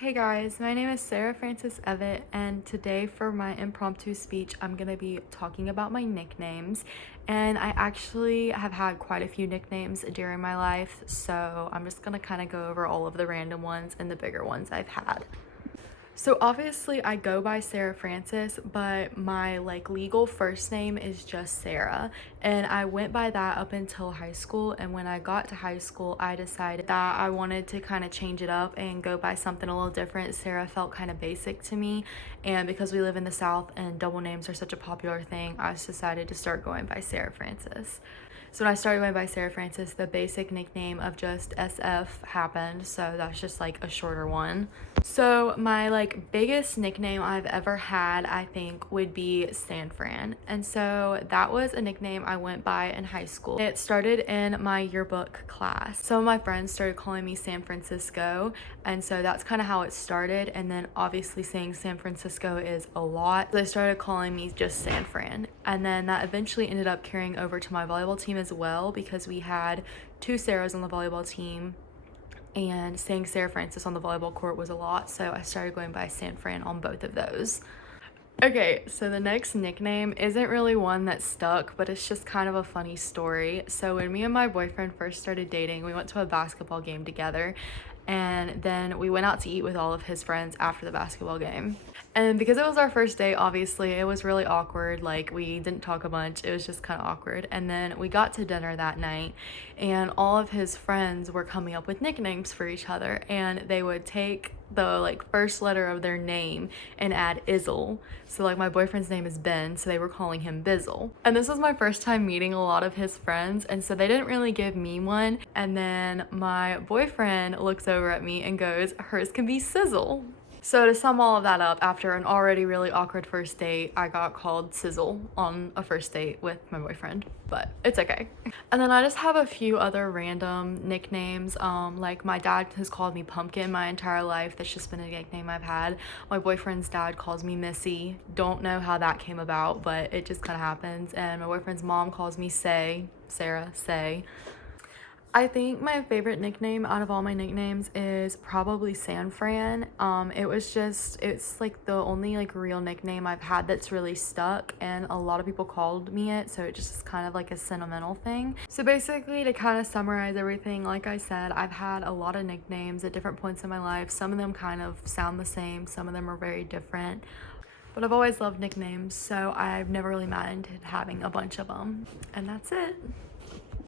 Hey guys, my name is Sara-Frances Evette, and today for my impromptu speech, I'm gonna be talking about my nicknames. And I actually have had quite a few nicknames during my life, so I'm just gonna kind of go over all of the random ones and the bigger ones I've had. So obviously I go by Sara-Frances, but my legal first name is just Sarah, and I went by that up until high school. And when I got to high school, I decided that I wanted to kind of change it up and go by something a little different. Sarah felt kind of basic to me, and because we live in the South and double names are such a popular thing, I just decided to start going by Sara-Frances. So when I started going by Sara-Frances, the basic nickname of just SF happened, so that's just like a shorter one. So my biggest nickname I've ever had, I think, would be San Fran. And so that was a nickname I went by in high school. It started in my yearbook class. Some of my friends started calling me San Francisco, and so that's kind of how it started. And then obviously saying San Francisco is a lot, they started calling me just San Fran. And then that eventually ended up carrying over to my volleyball team as well, because we had two Sarahs on the volleyball team, and saying Sara-Frances on the volleyball court was a lot, so I started going by San Fran on both of those. Okay, so the next nickname isn't really one that stuck, but it's just kind of a funny story. So when me and my boyfriend first started dating, we went to a basketball game together, and then we went out to eat with all of his friends after the basketball game. And because it was our first date, obviously it was really awkward. We didn't talk a bunch, it was just kind of awkward. And then we got to dinner that night, and all of his friends were coming up with nicknames for each other, and they would take the first letter of their name and add Izzle. So my boyfriend's name is Ben, so they were calling him Bizzle. And this was my first time meeting a lot of his friends, and so they didn't really give me one. And then my boyfriend looks over at me and goes, "Hers can be Sizzle." So to sum all of that up, after an already really awkward first date, I got called Sizzle on a first date with my boyfriend, but it's okay. And then I just have a few other random nicknames. Like my dad has called me Pumpkin my entire life. That's just been a nickname I've had. My boyfriend's dad calls me Missy. Don't know how that came about, but it just kind of happens. And my boyfriend's mom calls me Sarah, Say. I think my favorite nickname out of all my nicknames is probably San Fran. It's the only real nickname I've had that's really stuck, and a lot of people called me it, so it just is kind of a sentimental thing. So basically, to kind of summarize everything, like I said, I've had a lot of nicknames at different points in my life. Some of them kind of sound the same, some of them are very different. But I've always loved nicknames, so I've never really minded having a bunch of them. And that's it.